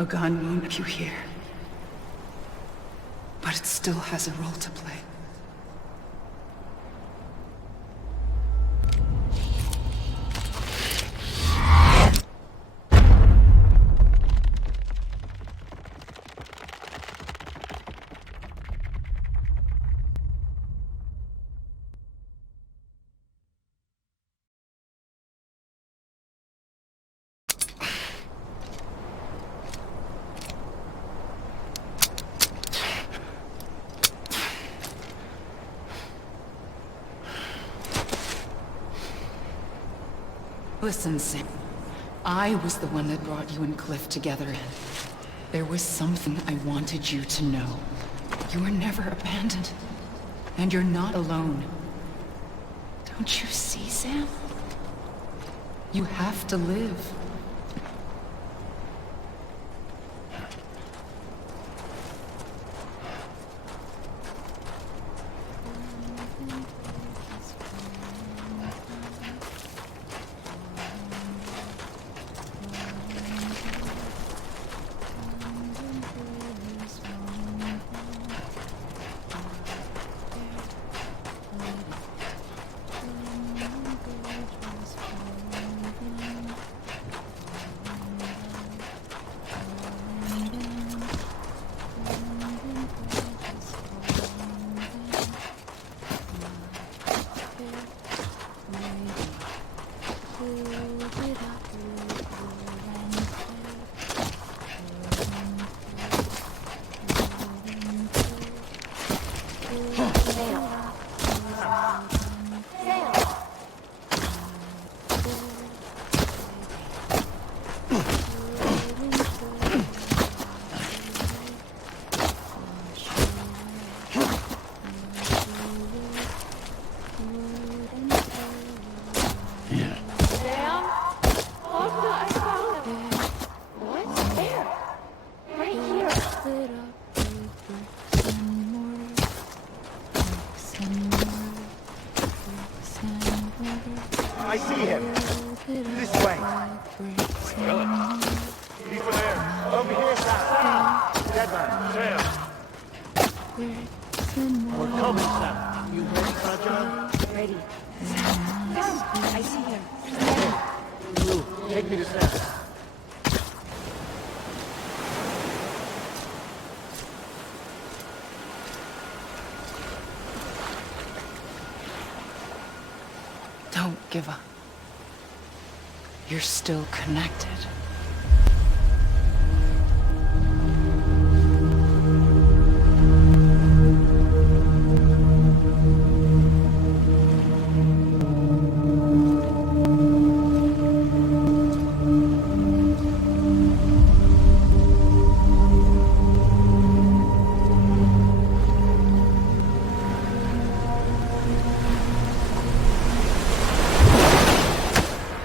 A gun won't get you here. But it still has a role to play. Listen, Sam. I was the one that brought you and Cliff together. There was something I wanted you to know. You were never abandoned. And you're not alone. Don't you see, Sam? You have to live. I see him. This way. People there. Over here, Sam. Dead man. Sam. We're coming, Sam. You ready for a job? Ready. Sam, I see him. Blue, take me to Sam. Don't give up. You're still connected.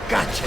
Gotcha!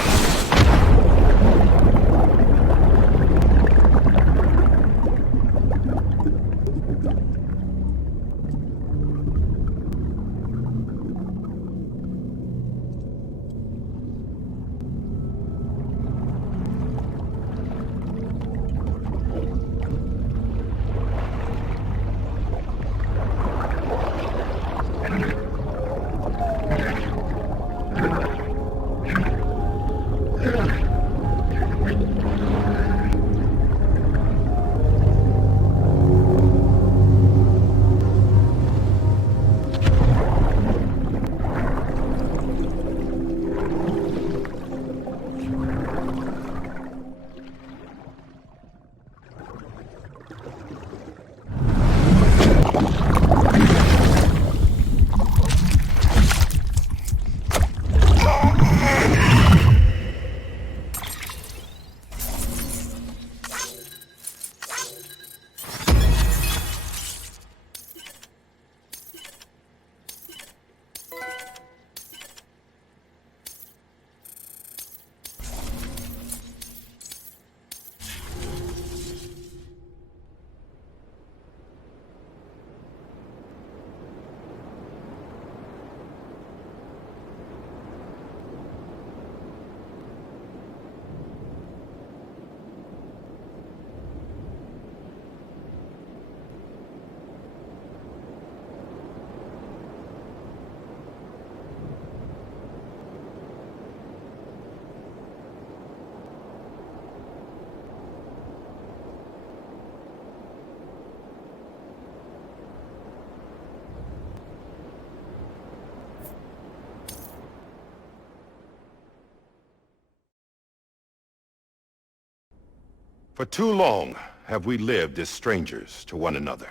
For too long have we lived as strangers to one another,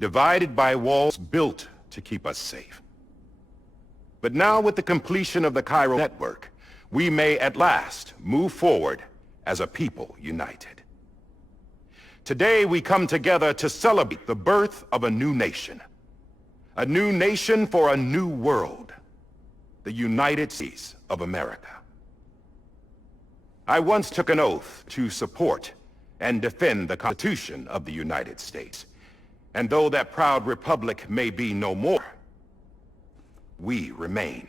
divided by walls built to keep us safe. But now with the completion of the Cairo network, we may at last move forward as a people united. Today we come together to celebrate the birth of a new nation for a new world, the United States of America. I once took an oath to support and defend the Constitution of the United States. And though that proud republic may be no more, we remain.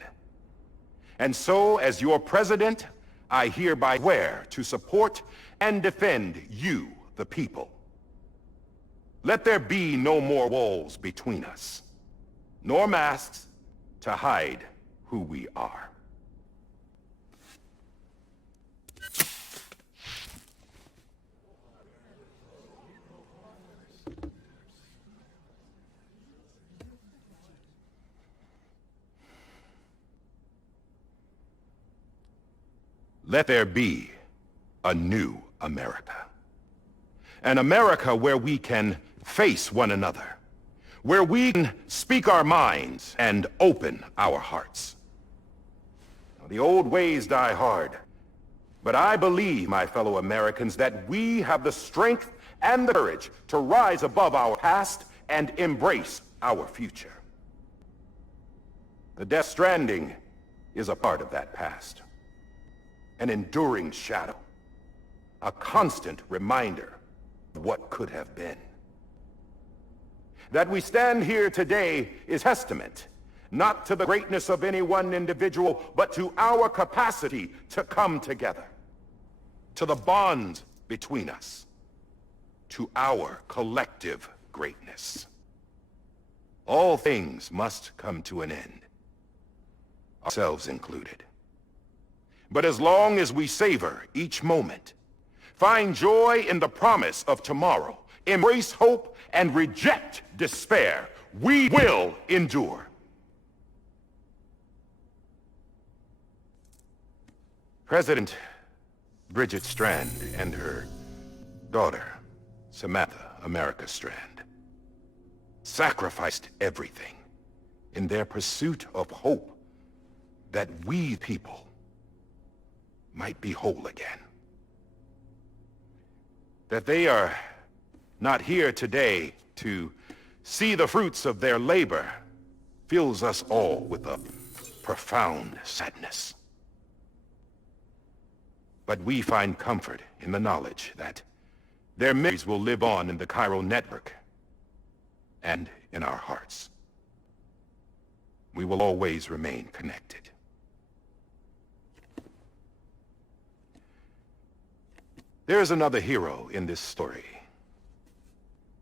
And so, as your president, I hereby swear to support and defend you, the people. Let there be no more walls between us, nor masks to hide who we are. Let there be a new America. An America where we can face one another, where we can speak our minds and open our hearts. The old ways die hard, but I believe, my fellow Americans, that we have the strength and the courage to rise above our past and embrace our future. The Death Stranding is a part of that past. An enduring shadow, a constant reminder of what could have been. That we stand here today is testament, not to the greatness of any one individual, but to our capacity to come together, to the bonds between us, to our collective greatness. All things must come to an end, ourselves included. But as long as we savor each moment, find joy in the promise of tomorrow, embrace hope, and reject despair, we will endure. President Bridget Strand and her daughter, Samantha America Strand, sacrificed everything in their pursuit of hope that we people might be whole again. That they are not here today to see the fruits of their labor fills us all with a profound sadness. But we find comfort in the knowledge that their memories will live on in the Cairo network and in our hearts. We will always remain connected. There is another hero in this story.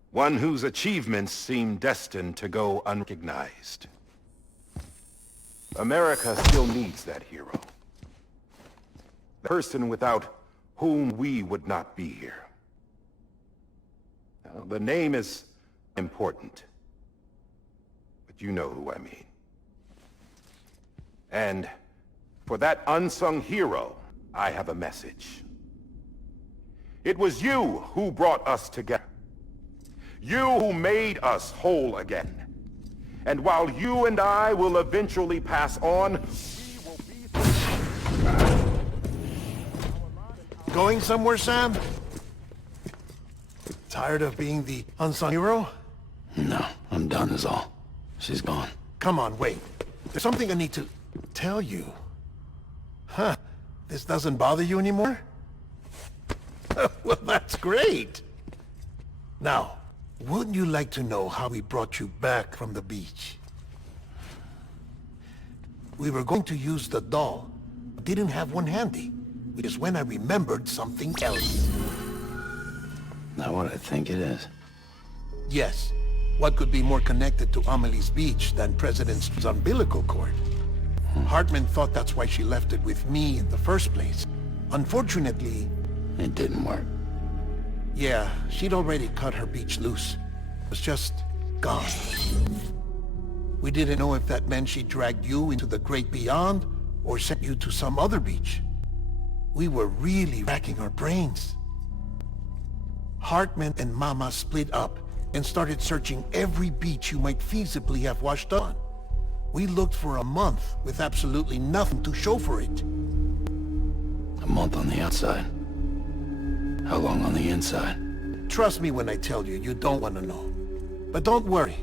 One whose achievements seem destined to go unrecognized. America still needs that hero. The person without whom we would not be here. Now, the name is important, but you know who I mean. And for that unsung hero, I have a message. It was you who brought us together. You who made us whole again. And while you and I will eventually pass on, we will be... Going somewhere, Sam? Tired of being the unsung hero? No, I'm done is all. She's gone. Come on, wait. There's something I need to tell you. Huh. This doesn't bother you anymore? Well, that's great. Now, wouldn't you like to know how we brought you back from the beach? We were going to use the doll, but didn't have one handy, which is when I remembered something else. Not what I think it is. Yes. What could be more connected to Amelie's beach than President's umbilical cord? Hartman thought that's why she left it with me in the first place. Unfortunately... It didn't work. Yeah, she'd already cut her beach loose. It was just gone. We didn't know if that meant she dragged you into the great beyond, or sent you to some other beach. We were really racking our brains. Hartman and Mama split up and started searching every beach you might feasibly have washed on. We looked for a month with absolutely nothing to show for it. A month on the outside. How long on the inside? Trust me when I tell you, you don't want to know. But don't worry.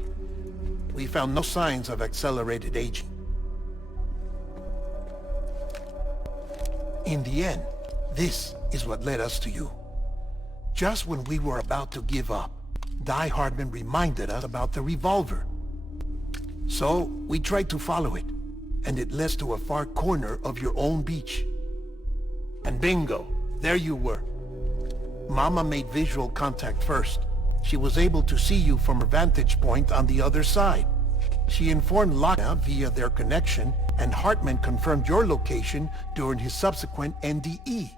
We found no signs of accelerated aging. In the end, this is what led us to you. Just when we were about to give up, Die Hardman reminded us about the revolver. So, we tried to follow it, and it led to a far corner of your own beach. And bingo, there you were. Mama made visual contact first. She was able to see you from her vantage point on the other side. She informed Lana via their connection, and Hartman confirmed your location during his subsequent NDE.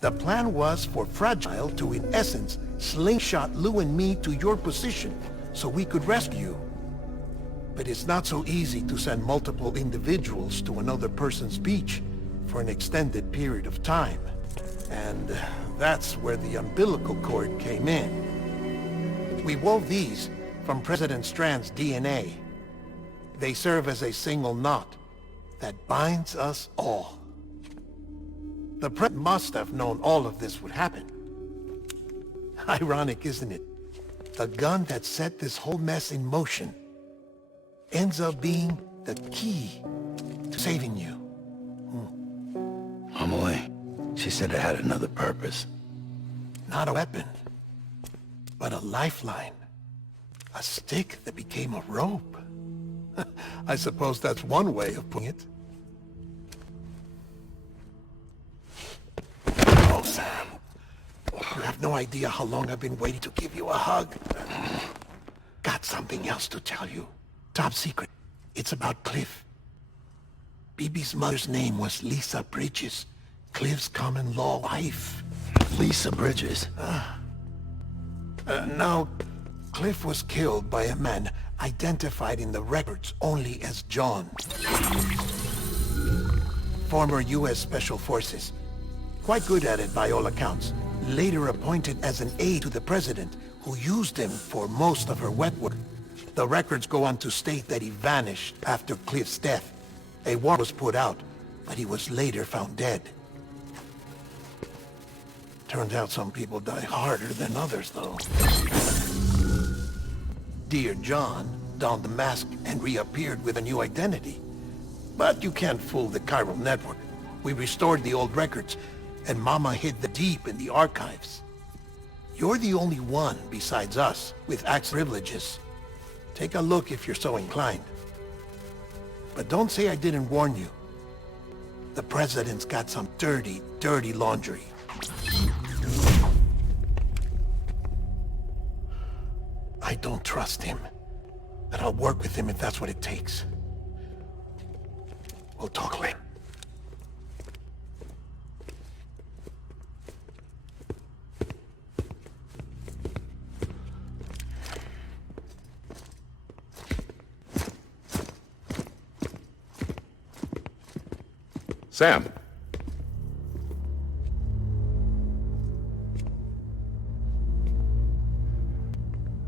The plan was for Fragile to, in essence, slingshot Lou and me to your position so we could rescue you. But it's not so easy to send multiple individuals to another person's beach for an extended period of time. And that's where the umbilical cord came in. We wove these from President Strand's DNA. They serve as a single knot that binds us all. The President must have known all of this would happen. Ironic, isn't it? The gun that set this whole mess in motion ends up being the key to saving you. Amelie, she said it had another purpose. Not a weapon, but a lifeline. A stick that became a rope. I suppose that's one way of putting it. Oh, Sam. You have no idea how long I've been waiting to give you a hug. Got something else to tell you. Top secret. It's about Cliff. BB's mother's name was Lisa Bridges, Cliff's common-law wife. Lisa Bridges? Now, Cliff was killed by a man identified in the records only as John. Former U.S. Special Forces. Quite good at it by all accounts. Later appointed as an aide to the president, who used him for most of her wet work. The records go on to state that he vanished after Cliff's death. A warrant was put out, but he was later found dead. Turns out some people die harder than others, though. Dear John donned the mask and reappeared with a new identity. But you can't fool the chiral network. We restored the old records, and Mama hid them deep in the archives. You're the only one besides us with access privileges. Take a look if you're so inclined. But don't say I didn't warn you. The president's got some dirty, dirty laundry. I don't trust him, but I'll work with him if that's what it takes. We'll talk later. Sam.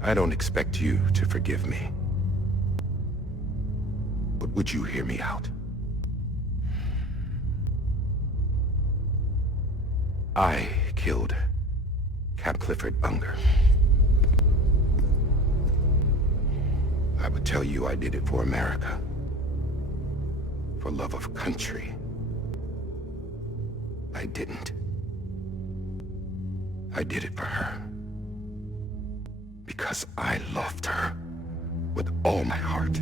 I don't expect you to forgive me. But would you hear me out? I killed Cap Clifford Unger. I would tell you I did it for America. For love of country. I didn't. I did it for her. Because I loved her with all my heart.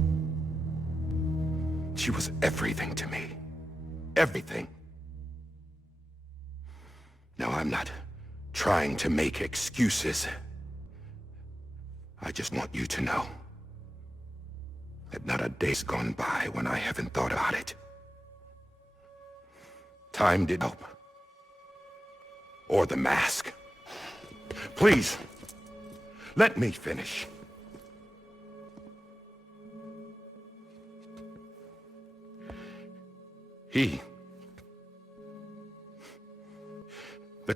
She was everything to me. Everything. Now, I'm not trying to make excuses. I just want you to know that not a day's gone by when I haven't thought about it. Time didn't help. Or the mask. Please, let me finish. The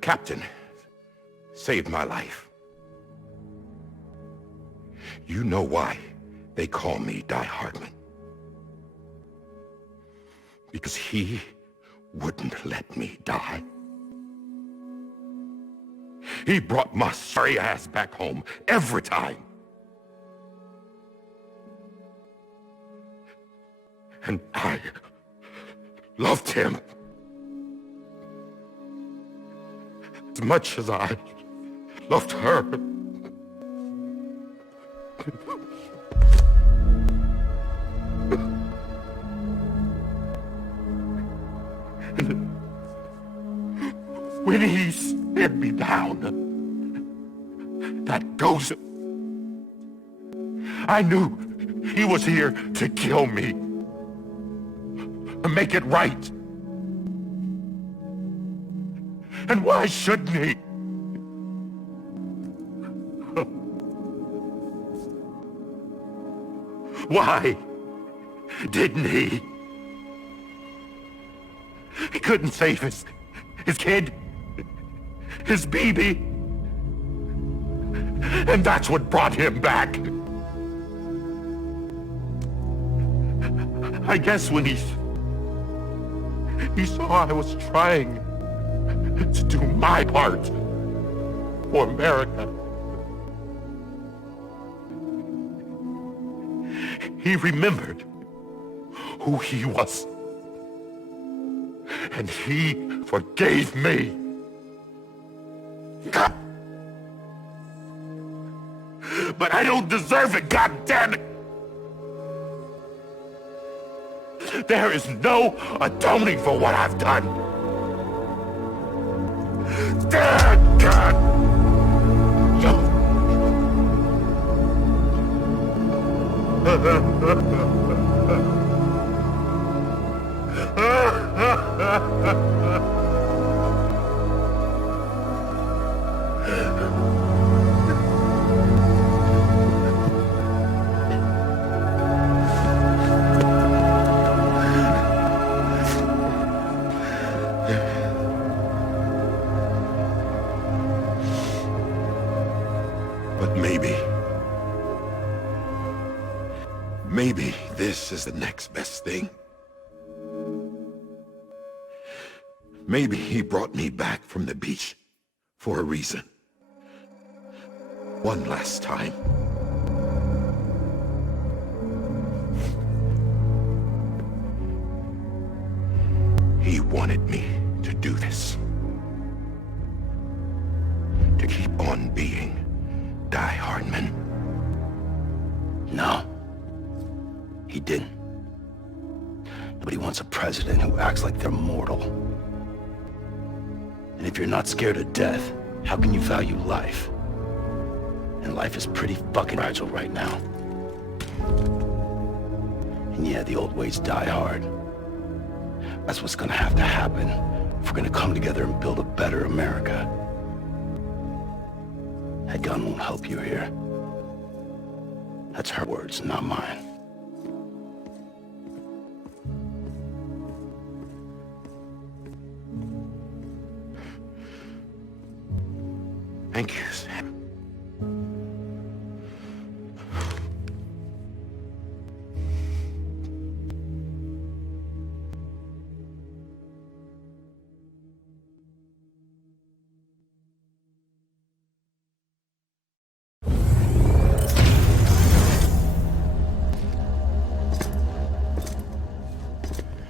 captain saved my life. You know why they call me Die Hardman? Because he wouldn't let me die. He brought my sorry ass back home every time. And I loved him as much as I loved her. When he stared me down, that ghost, I knew he was here to kill me, to make it right. And why shouldn't he? Why didn't he? He couldn't save his kid, his baby. And that's what brought him back. I guess when he saw I was trying to do my part for America, he remembered who he was. And he forgave me. God. But I don't deserve it, goddammit! There is no atoning for what I've done. God! But maybe this is the next best thing. Maybe he brought me back from the beach for a reason. One last time. He wanted me to do this. To keep on being Die Hardman. No. He didn't. Nobody wants a president who acts like they're mortal. And if you're not scared of death, how can you value life? And life is pretty fucking fragile right now. And yeah, the old ways die hard. That's what's gonna have to happen if we're gonna come together and build a better America. That gun won't help you here. That's her words, not mine. Thank you, Sam.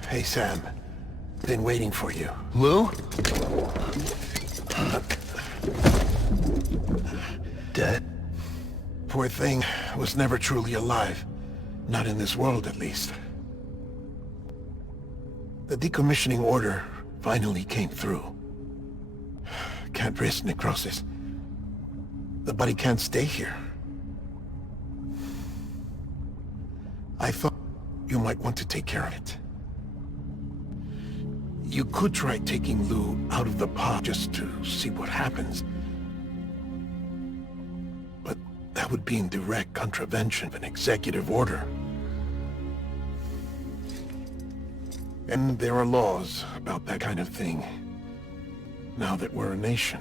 Hey, Sam. Been waiting for you. Lou? Dead? Poor thing was never truly alive. Not in this world, at least. The decommissioning order finally came through. Can't risk necrosis. The body can't stay here. I thought you might want to take care of it. You could try taking Lou out of the pod just to see what happens. But that would be in direct contravention of an executive order. And there are laws about that kind of thing, now that we're a nation.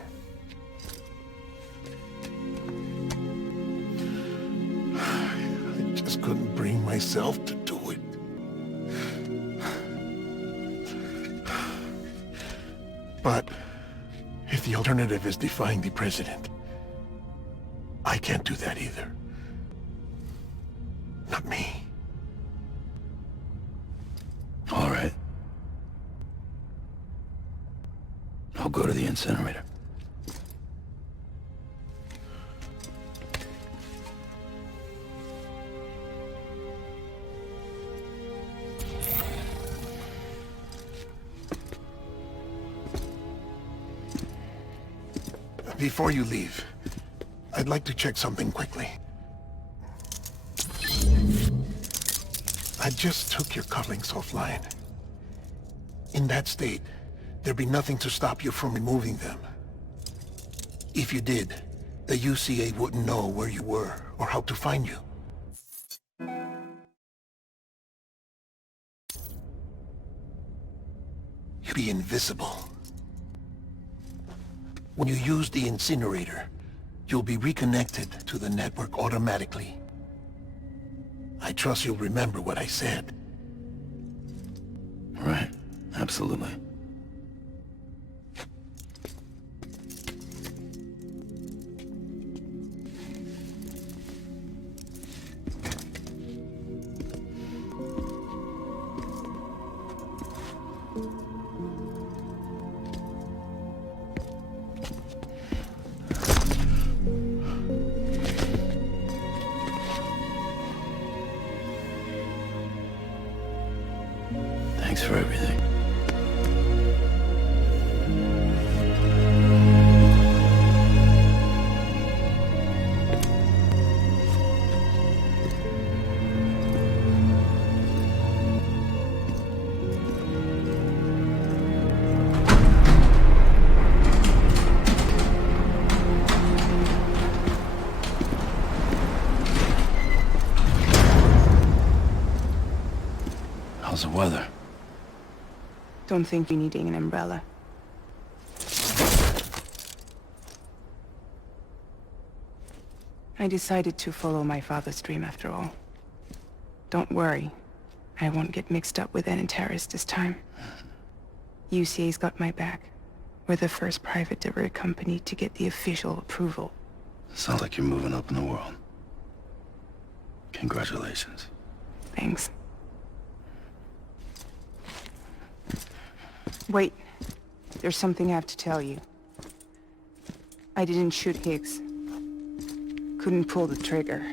just couldn't bring myself to do it. But if the alternative is defying the president, I can't do that either. Not me. All right. I'll go to the incinerator. Before you leave, I'd like to check something quickly. I just took your cufflinks offline. In that state, there'd be nothing to stop you from removing them. If you did, the UCA wouldn't know where you were or how to find you. You'd be invisible. When you use the incinerator, you'll be reconnected to the network automatically. I trust you'll remember what I said. Right. Absolutely. Thanks for everything. How's the weather? Don't think you're needing an umbrella. I decided to follow my father's dream after all. Don't worry. I won't get mixed up with any terrorists this time. UCA's got my back. We're the first private delivery company to get the official approval. Sounds like you're moving up in the world. Congratulations. Thanks. Wait. There's something I have to tell you. I didn't shoot Higgs. Couldn't pull the trigger.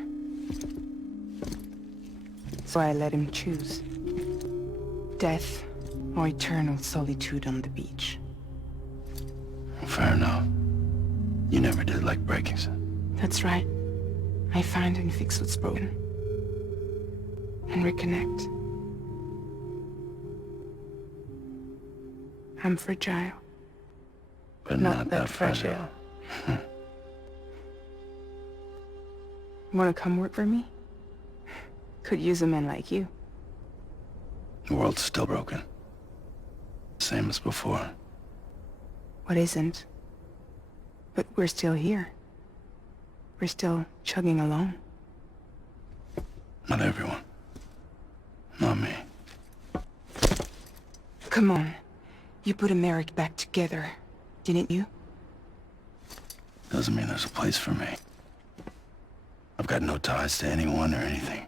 So I let him choose. Death or eternal solitude on the beach. Fair enough. You never did like breakings. That's right. I find and fix what's broken. And reconnect. I'm fragile. But not that fragile. Wanna come work for me? Could use a man like you. The world's still broken. Same as before. What isn't? But we're still here. We're still chugging along. Not everyone. Not me. Come on. You put America back together, didn't you? Doesn't mean there's a place for me. I've got no ties to anyone or anything.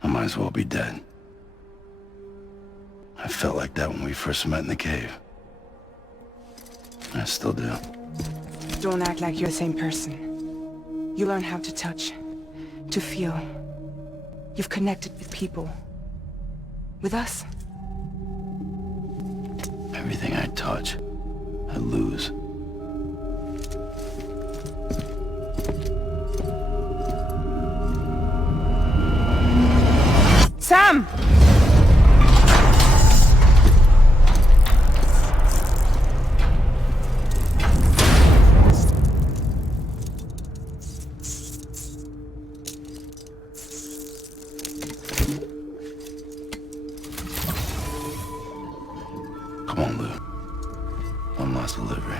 I might as well be dead. I felt like that when we first met in the cave. I still do. Don't act like you're the same person. You learn how to touch, to feel. You've connected with people. With us. Everything I touch, I lose. Sam! Come on, Lou. One last delivery.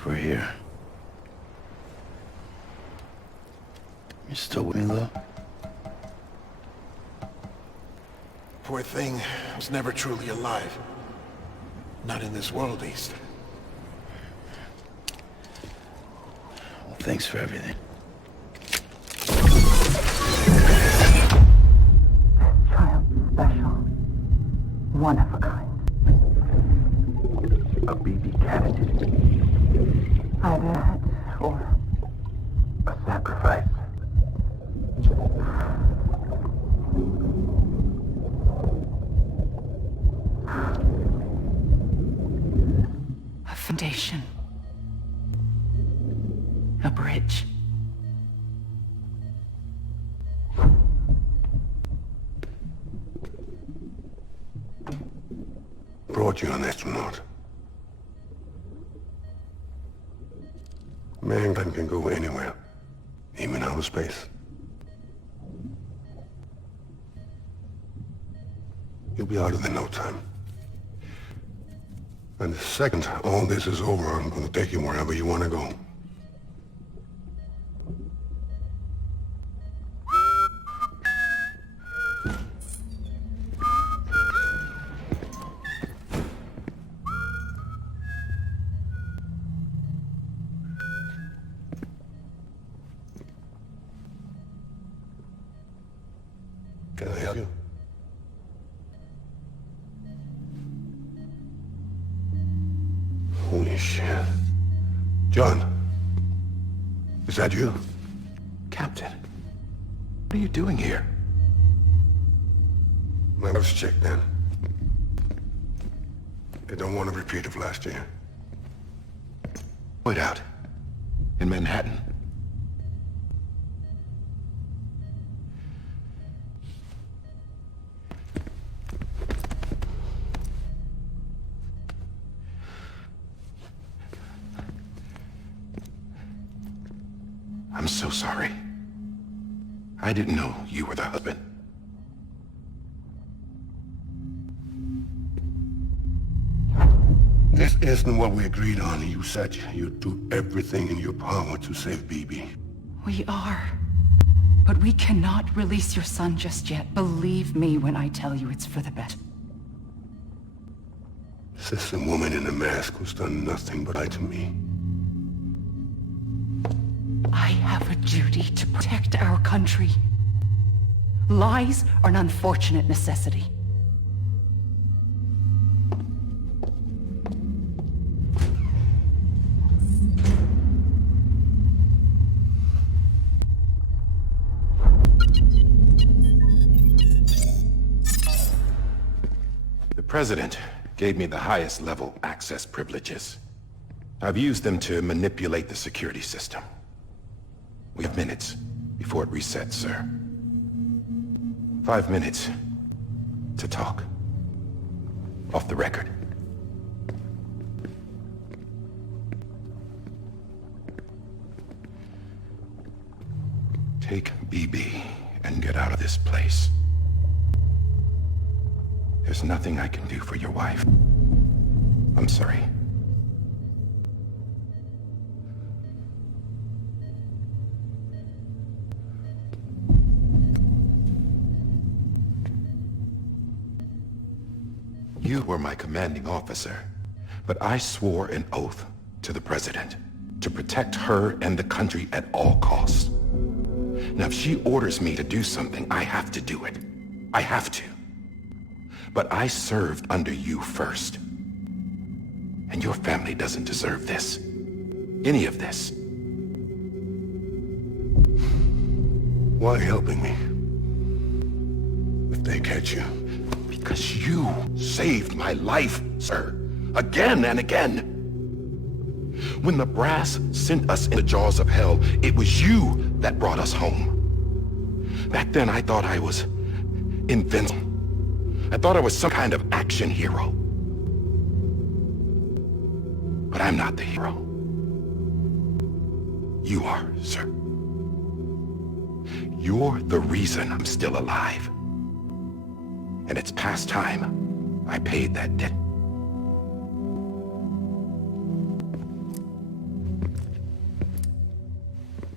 guess we're here. You still with me, Lou? Poor thing was never truly alive. Not in this world, at least. Well, thanks for everything. Child special. One of a kind. A BB candidate. Either that or A sacrifice. a foundation. A bridge. Brought you an astronaut. Mankind can go anywhere, even outer space. You'll be out of there in no time. And the second all this is over, I'm gonna take you wherever you wanna go. Can I help you? Holy shit. John, is that you? Captain, what are you doing here? My wife's checked in. They don't want a repeat of last year. Wait out. In Manhattan. I'm so sorry. I didn't know you were the husband. This isn't what we agreed on. You said you'd do everything in your power to save BB. We are. But we cannot release your son just yet. Believe me when I tell you it's for the best. This is a woman in a mask who's done nothing but lie to me. I have a duty to protect our country. Lies are an unfortunate necessity. The President gave me the highest level access privileges. I've used them to manipulate the security system. We have minutes before it resets, sir. 5 minutes to talk. Off the record. Take BB and get out of this place. There's nothing I can do for your wife. I'm sorry. You were my commanding officer, but I swore an oath to the President to protect her and the country at all costs. Now, if she orders me to do something, I have to do it. I have to. But I served under you first. And your family doesn't deserve this. Any of this. Why helping me? If they catch you. Because you saved my life, sir. Again and again. When the brass sent us in the jaws of hell, it was you that brought us home. Back then, I thought I was invincible. I thought I was some kind of action hero. But I'm not the hero. You are, sir. You're the reason I'm still alive. And it's past time I paid that debt.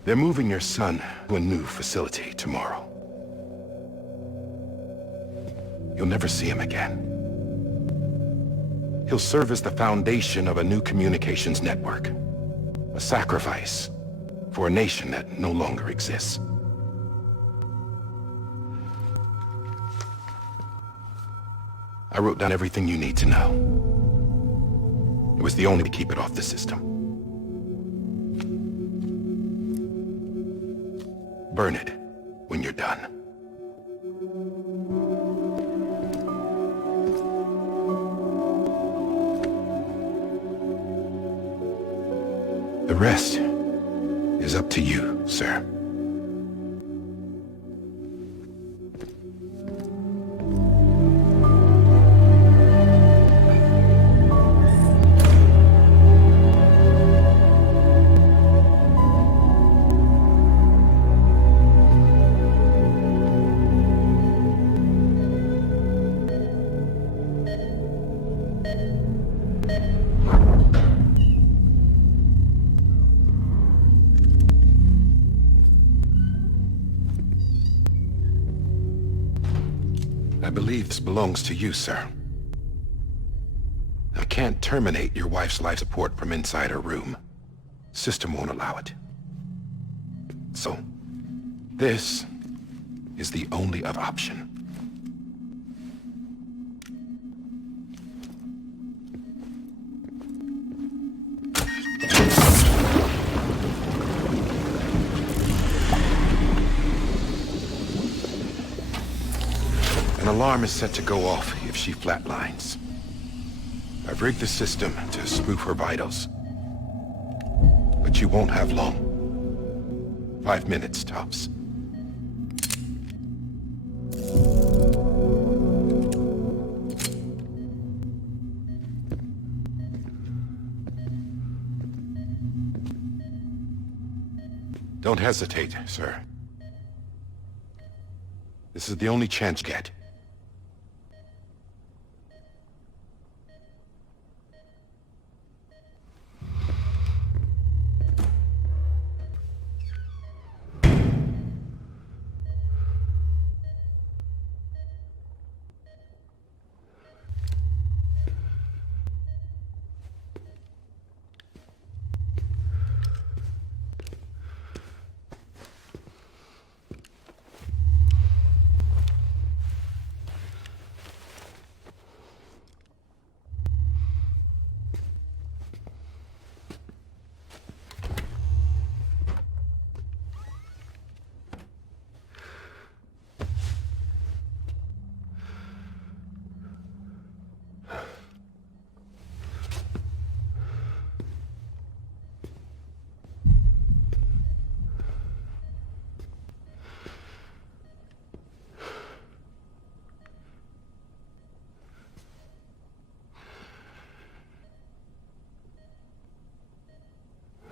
They're moving your son to a new facility tomorrow. You'll never see him again. He'll serve as the foundation of a new communications network. A sacrifice for a nation that no longer exists. I wrote down everything you need to know. It was the only way to keep it off the system. Burn it when you're done. The rest is up to you, sir. I believe this belongs to you, sir. I can't terminate your wife's life support from inside her room. System won't allow it. So, this is the only other option. An alarm is set to go off if she flatlines. I've rigged the system to spoof her vitals. But you won't have long. 5 minutes, tops. Don't hesitate, sir. This is the only chance you get.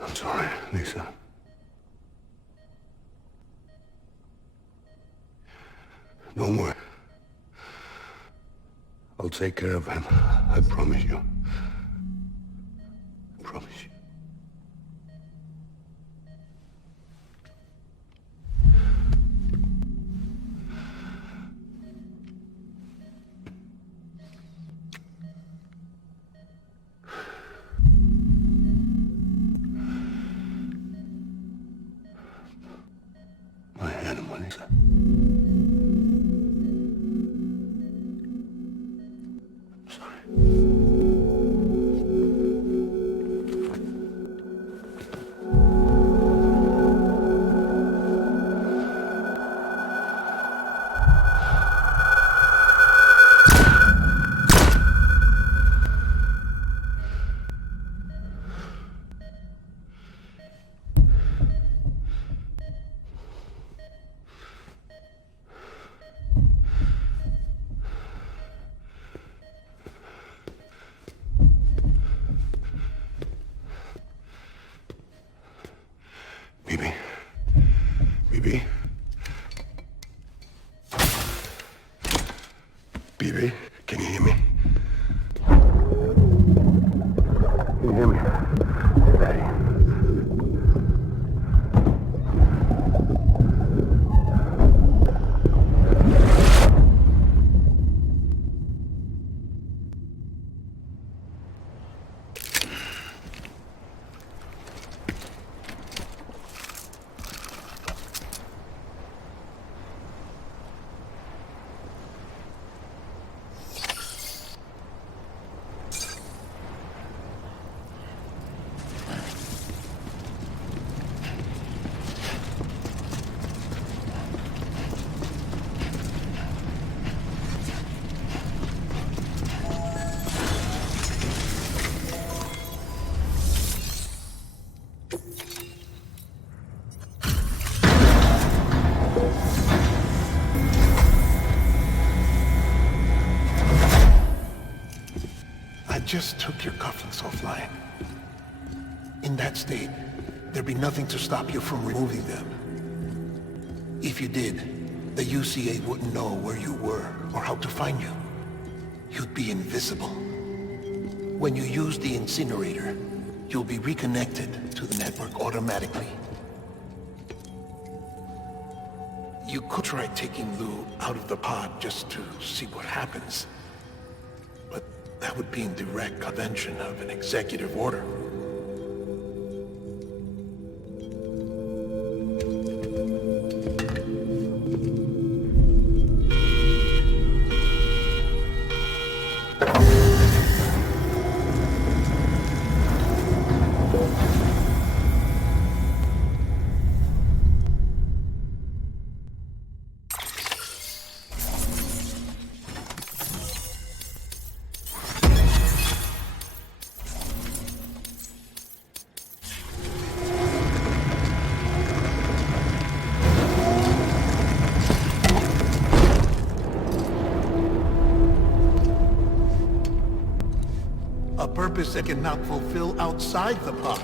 I'm sorry, Lisa. Don't worry. I'll take care of him. I promise you. I promise you. My animal, Lisa. BB. BB. BB, can you hear me? Can you hear me? Daddy. just took your cufflinks offline. In that state, there'd be nothing to stop you from removing them. If you did, the UCA wouldn't know where you were or how to find you. You'd be invisible. When you use the incinerator, you'll be reconnected to the network automatically. You could try taking Lou out of the pod just to see what happens. But that would be in direct contravention of an executive order. A purpose that cannot fulfill outside the pod.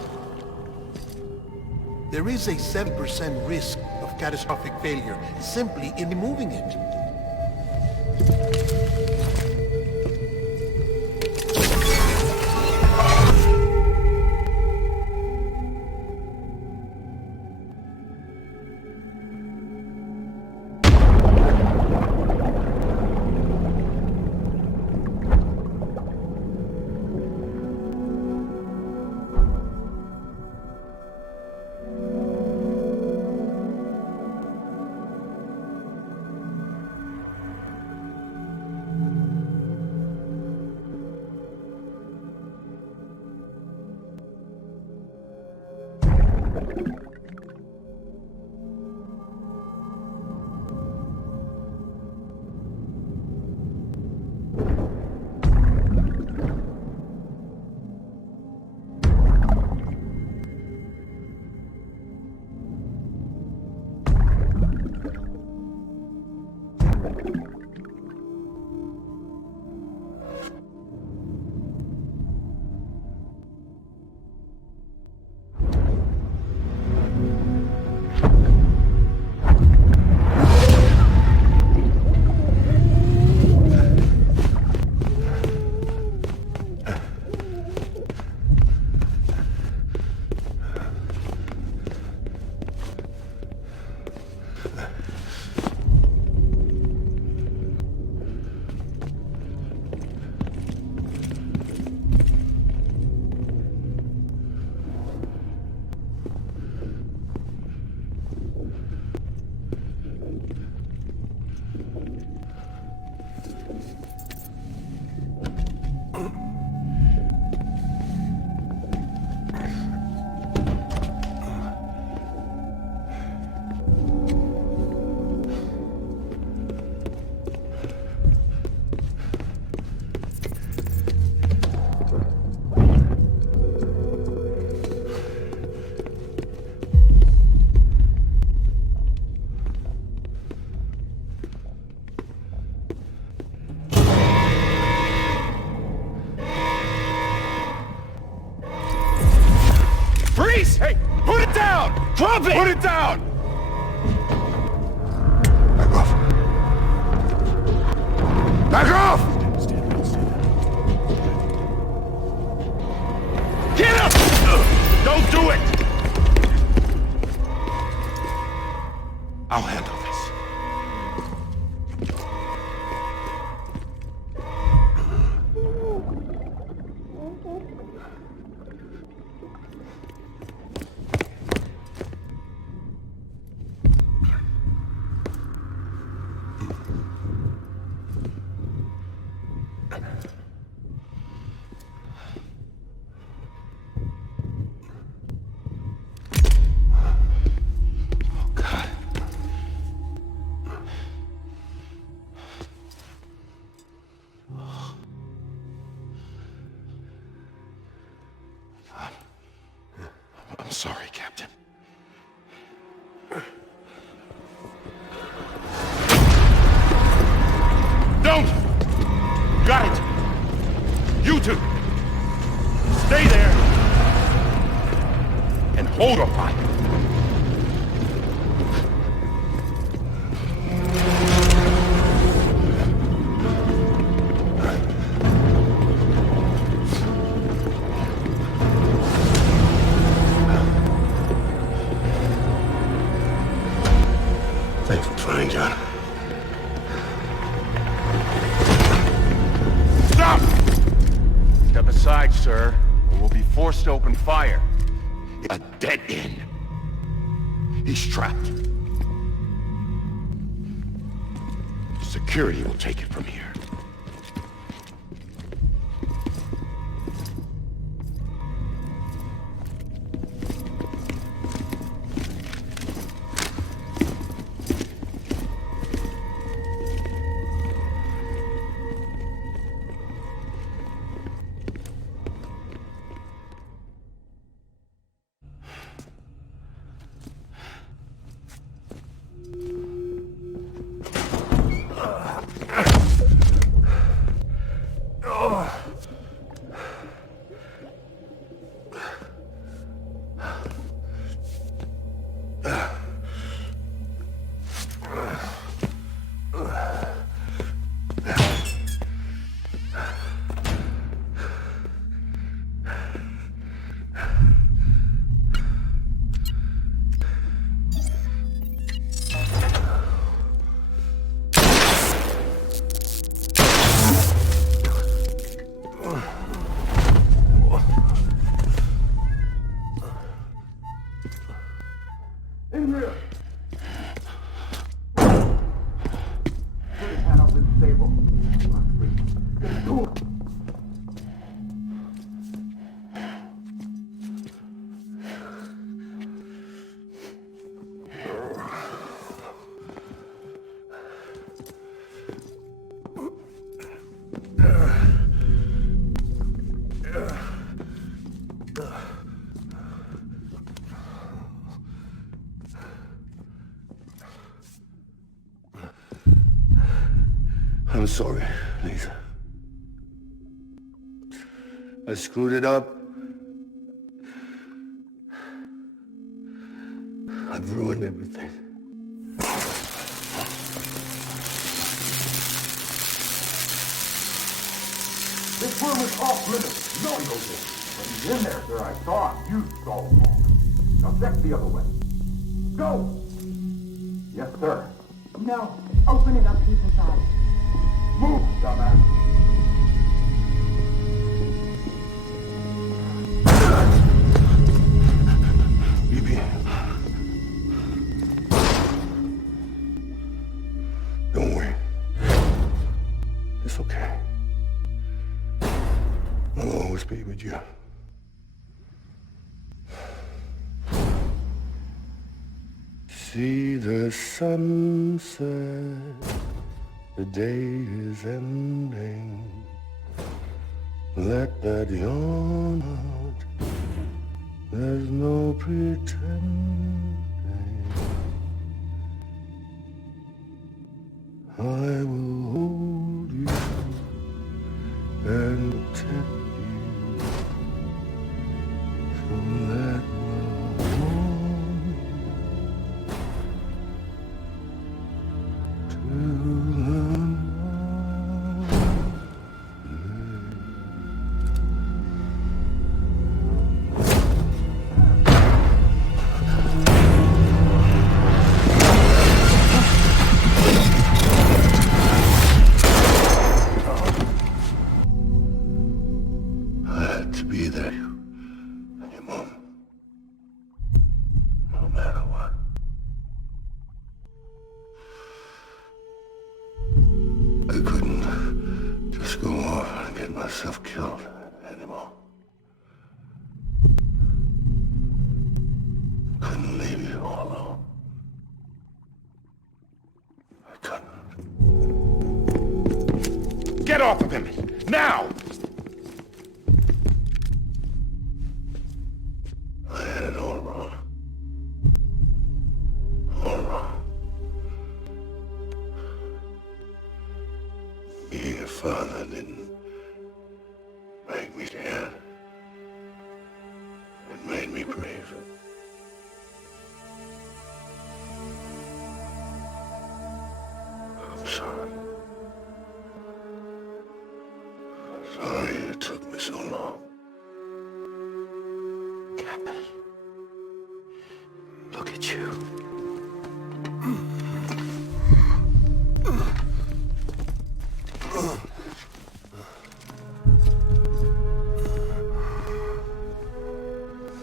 There is a 7% risk of catastrophic failure simply in removing it. Hey, put it down! Drop it! Put it down! Back off. Back off! Get up! Don't do it! I'll handle this. autopilot. Thanks for trying, John. Stop! Step aside, sir, or we'll be forced to open fire. A dead end. He's trapped. Security will take it from here. I'm sorry, Lisa. I screwed it up. I've ruined everything. This room is off limits. No one goes in. But he's in there, sir. I saw him. You saw him all. Now check the other way. Go! Yes, sir. No. Open it up, he's inside. Move, dumbass. BB. Don't worry. It's okay. I'll always be with you. See the sunset, the day is ending. Let that yawn out, there's no pretending. I will hold you and protect you from that will warm you to the night. I had to be there, you and your mom. No matter what. I couldn't just go off and get myself killed anymore. Couldn't leave you all alone. I couldn't. Get off of him! Now! I had it all wrong. All wrong. Being a father didn't make me scared. It made me brave. son. Sorry it took me so long. Captain, look at you.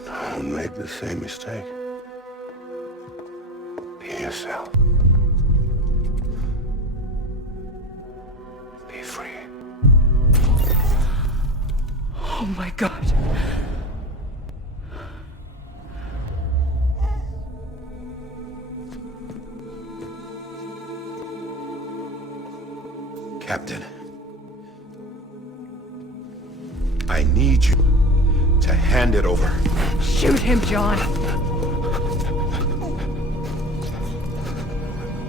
Don't make the same mistake. Be yourself. Be free. Oh my God. Captain, I need you to hand it over. Shoot him, John.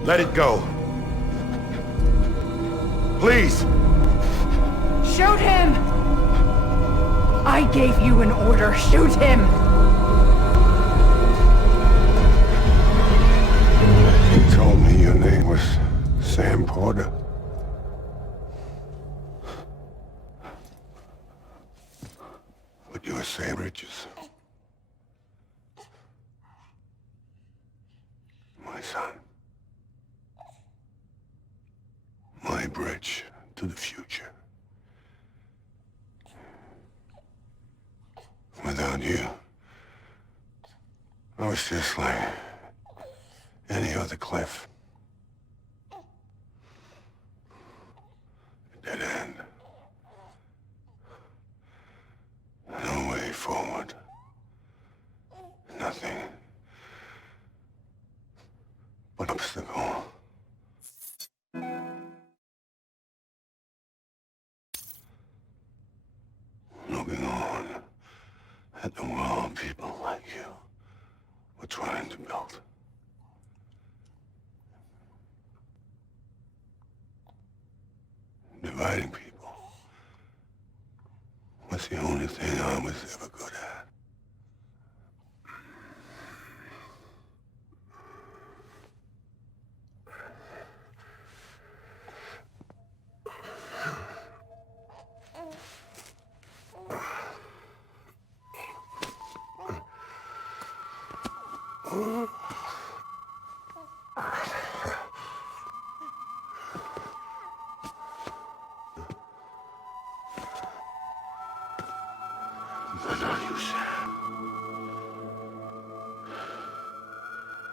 Let it go. Please. Shoot him! I gave you an order. Shoot him! You told me your name was Sam Porter. But you're Sam Richards. My son. My bridge to the future. Without you, I was just like any other cliff. A dead end. No way forward. Nothing but obstacle. Looking on at the world people like you were trying to build. Dividing people was the only thing I was ever good at. But not you, Sam.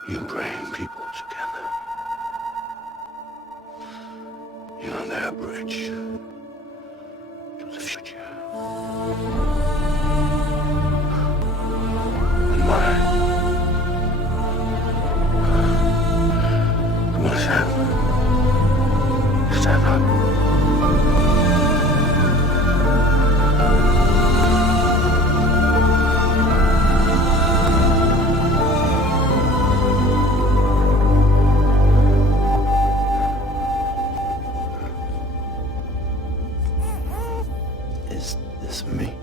You bring people together. You're their bridge to the future. And mine. Come on, Sam. Stand up. Is this me?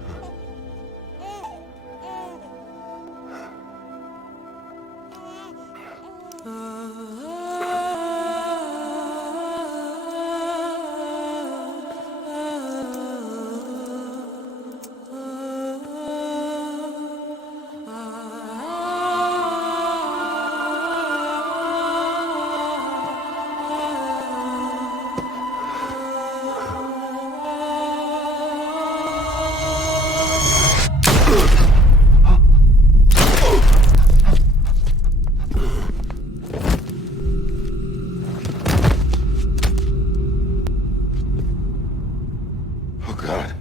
Oh, God.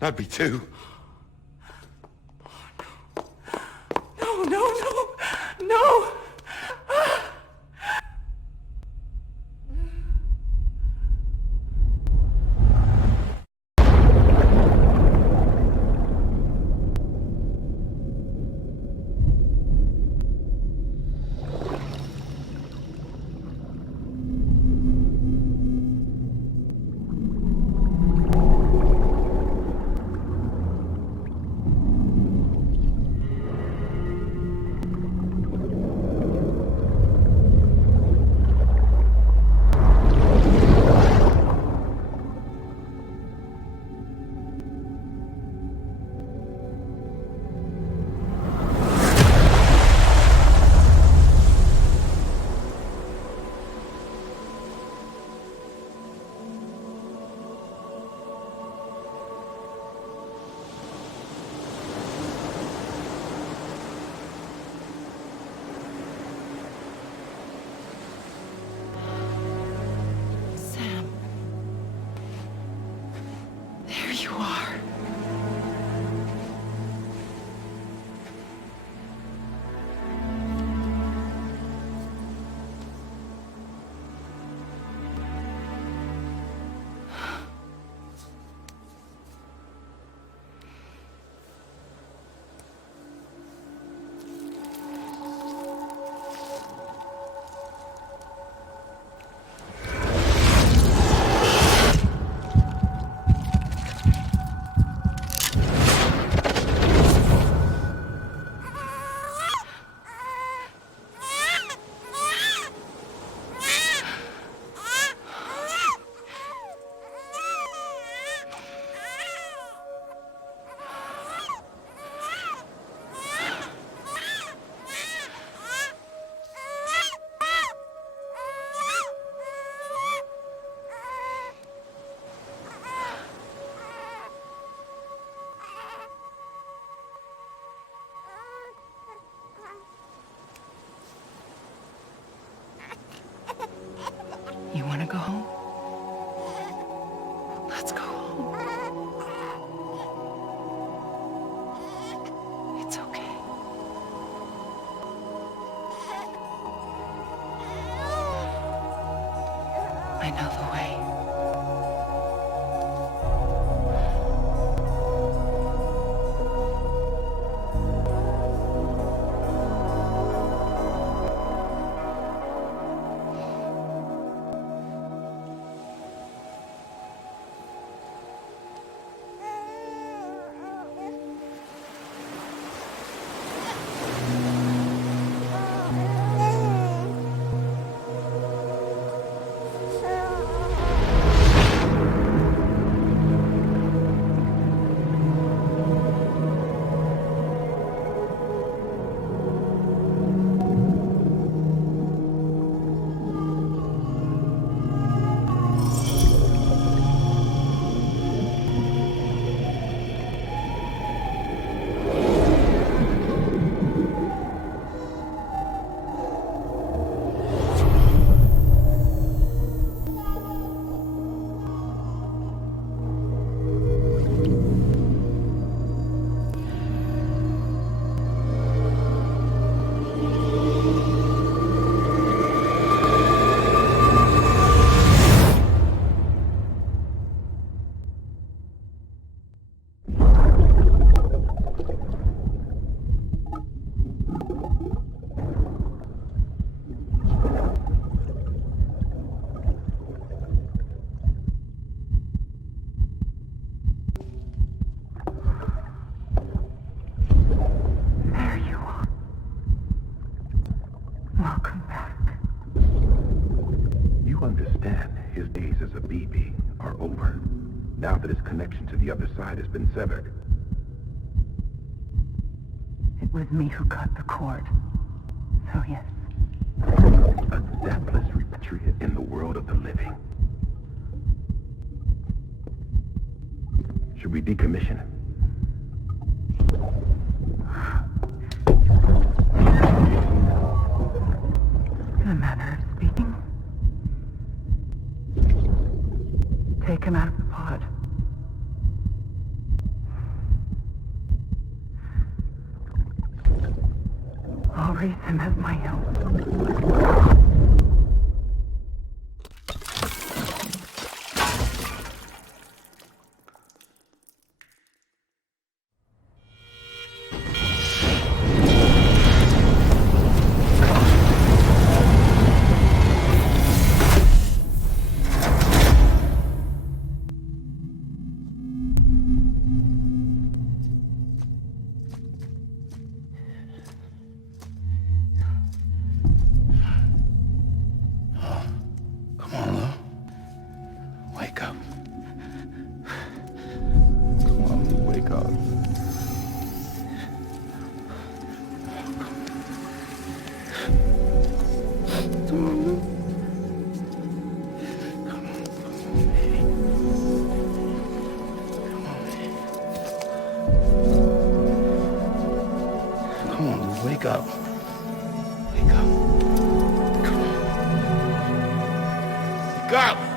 Not me too. No, no, no, no! you are. You want to go home? Let's go home. It's okay. I know the way. Welcome back. You understand his days as a BB are over, now that his connection to the other side has been severed. It was me who cut the cord. So yes. A deathless repatriate in the world of the living. Should we decommission him? In a manner of speaking. Take him out of the pod. I'll raise him as my own. Wake up. Wake up. Come on. Wake up!